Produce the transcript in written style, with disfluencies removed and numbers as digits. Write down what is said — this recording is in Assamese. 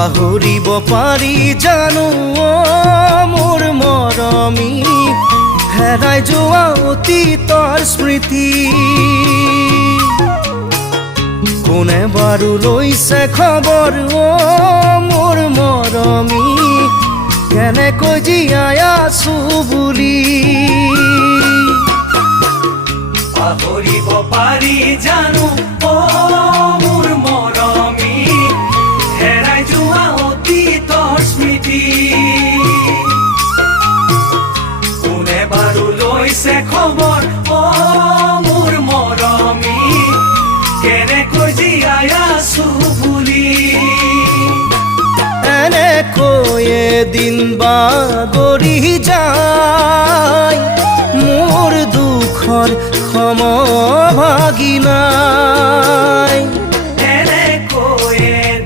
পাহৰিব পাৰি জানো মোৰ মৰমী হেৰাই যোৱা অতীতৰ স্মৃতি কোনে বাৰু লৈছে খবৰ মোৰ মৰমী কেনেকৈ জীয়াই আছো বুলি পাহৰিব পাৰি জানো মোৰ মৰমী হেৰাই যোৱা অতীতৰ স্মৃতি কোনে বাৰু লৈছে খবৰ মোৰ মৰমী কেনেকৈ জীয়াই আছো বুলি এনেকৈ এদিন বাগৰি যায় মোৰ দুখৰ সমভাগিনা